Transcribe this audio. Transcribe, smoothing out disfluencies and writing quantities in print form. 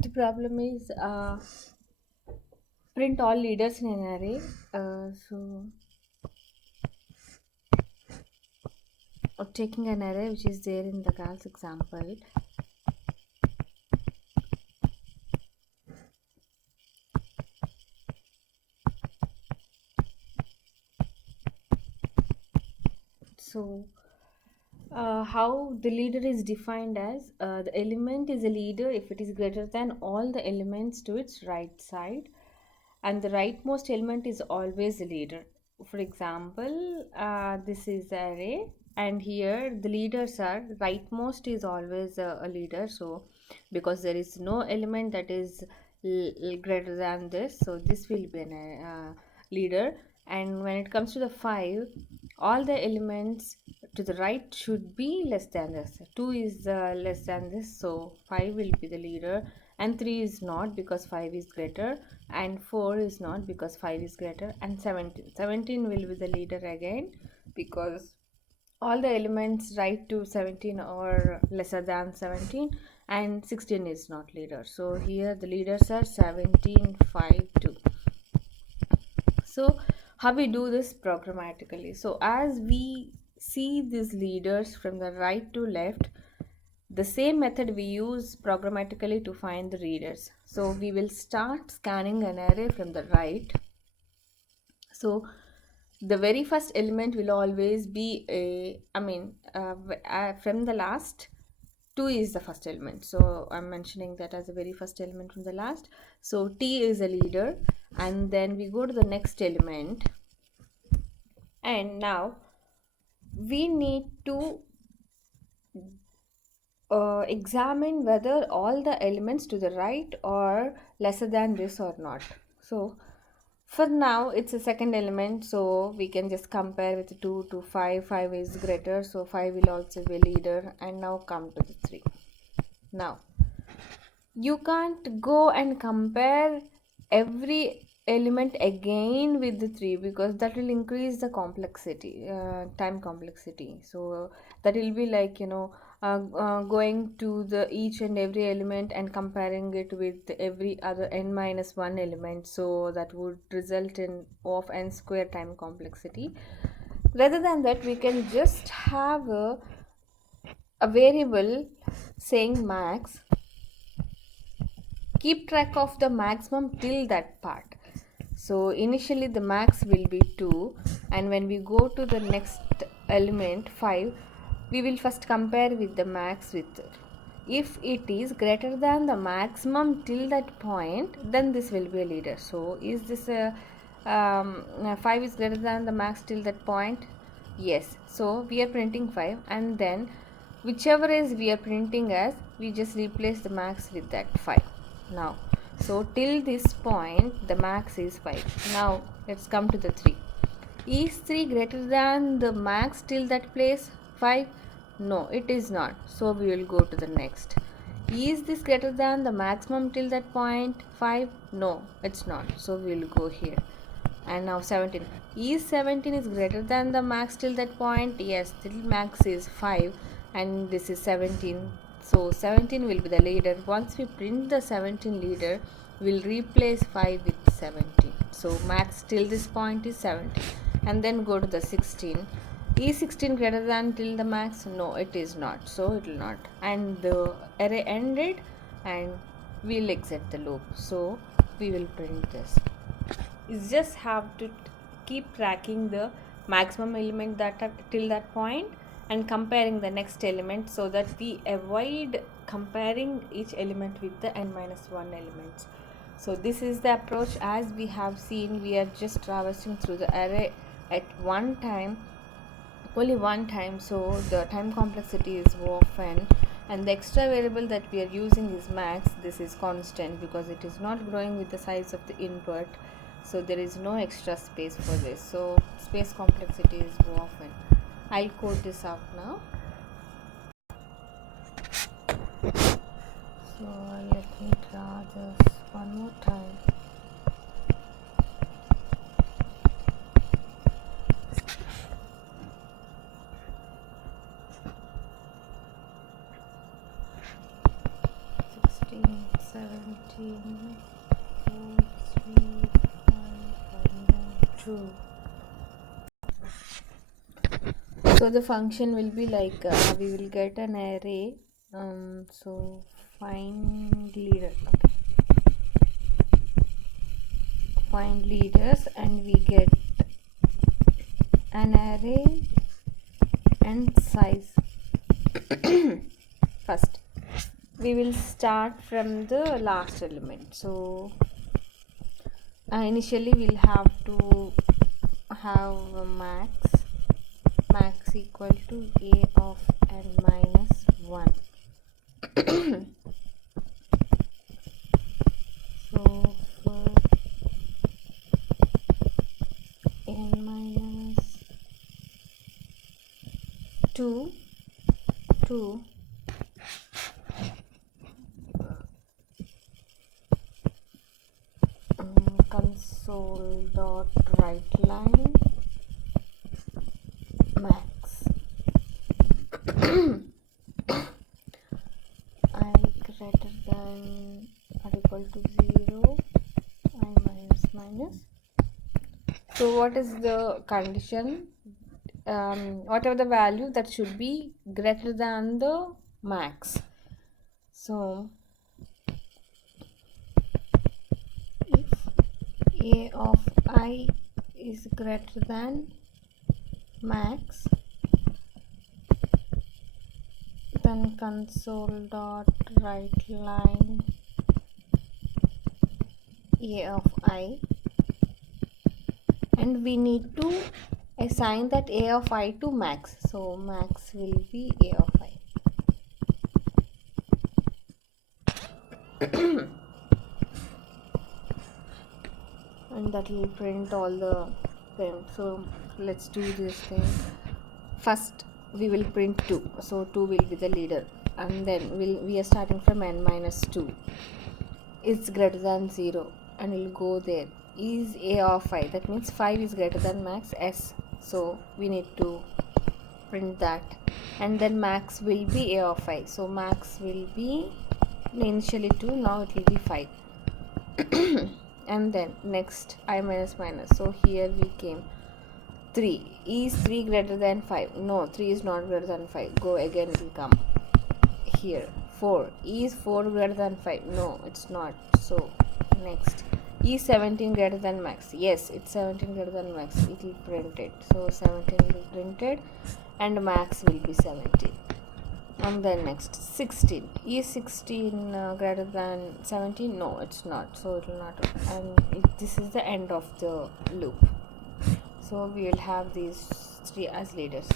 The problem is print all leaders in an array. So taking an array which is there in the Gauss example. So how the leader is defined as the element is a leader if it is greater than all the elements to its right side, and the rightmost element is always a leader. For example, this is the array, and here the leaders are rightmost is always a leader. So because there is no element that is greater than this, so this will be an leader. And when it comes to the 5, all the elements to the right should be less than this. 2 is less than this, so 5 will be the leader, and 3 is not because 5 is greater, and 4 is not because 5 is greater, and 17 will be the leader again because all the elements right to 17 or lesser than 17, and 16 is not leader. So here the leaders are 17, 5, 2. So how we do this programmatically? So as we see these leaders from the right to left, the same method we use programmatically to find the readers. So we will start scanning an array from the right. So the very first element will always be from the last. 2 is the first element, so I'm mentioning that as the very first element from the last. So T is a leader, and then we go to the next element, and now we need to examine whether all the elements to the right are lesser than this or not. So for now it's a second element, so we can just compare with 2 to 5. 5 is greater, so 5 will also be a leader. And now come to the 3. Now you can't go and compare every element again with the 3 because that will increase the complexity, time complexity. So that will be like going to the each and every element and comparing it with every other n minus 1 element, so that would result in of n square time complexity. Rather than that, we can just have a variable saying max. Keep track of the maximum till that part. So initially the max will be 2, and when we go to the next element 5, we will first compare with the max with it. If it is greater than the maximum till that point, then this will be a leader. So is this a 5 is greater than the max till that point? Yes. So we are printing 5, and then whichever is we are printing as, we just replace the max with that 5. Now so till this point the max is 5. Now let's come to the 3. Is 3 greater than the max till that place 5? No, it is not. So we will go to the next. Is this greater than the maximum till that point 5? No, it's not. So we will go here. And now 17. Is 17 is greater than the max till that point? Yes, till max is 5, and this is 17. So 17 will be the leader. Once we print the 17 leader, we'll replace 5 with 17. So max till this point is 17. And then go to the 16. Is 16 greater than till the max? No, it is not. So it will not. And the array ended, and we'll exit the loop. So we will print this. You just have to keep tracking the maximum element that till that point and comparing the next element, so that we avoid comparing each element with the n minus 1 elements. So this is the approach. As we have seen, we are just traversing through the array at one time, only one time, so the time complexity is often, and the extra variable that we are using is max. This is constant because it is not growing with the size of the input, so there is no extra space for this. So space complexity is often. I'll code this out now. So let me draw this one more time. 17 4 3 5 2. So the function will be like we will get an array. So find leader. Okay. Find leaders, and we get an array and size. First we will start from the last element. So initially we'll have to have a max equal to a of n minus 1. So for n minus 2 console dot write line max I greater than or equal to 0, I minus. So what is the condition? Whatever the value, that should be greater than the max. So if a of I is greater than max, then console dot write line a of I, and we need to assign that a of I to max. So max will be a of I. And that will print all the thing. So let's do this thing. First we will print 2. So 2 will be the leader, and then we are starting from n minus 2. It's greater than 0, and we'll go there. Is a of I, that means 5 is greater than max s, so we need to print that. And then max will be a of I, so max will be initially 2, now it will be 5. And then next I minus, so here we came 3. Is 3 greater than 5? No, 3 is not greater than 5. Go again, it will come here. 4. Is 4 greater than 5? No, it's not. So next, is 17 greater than max? Yes, it's 17 greater than max. It will print it. So 17 will be printed, and max will be 17. And then next, 16. Is 16 greater than 17? No, it's not. So it will not. And this is the end of the loop. So we will have these 3 as leaders.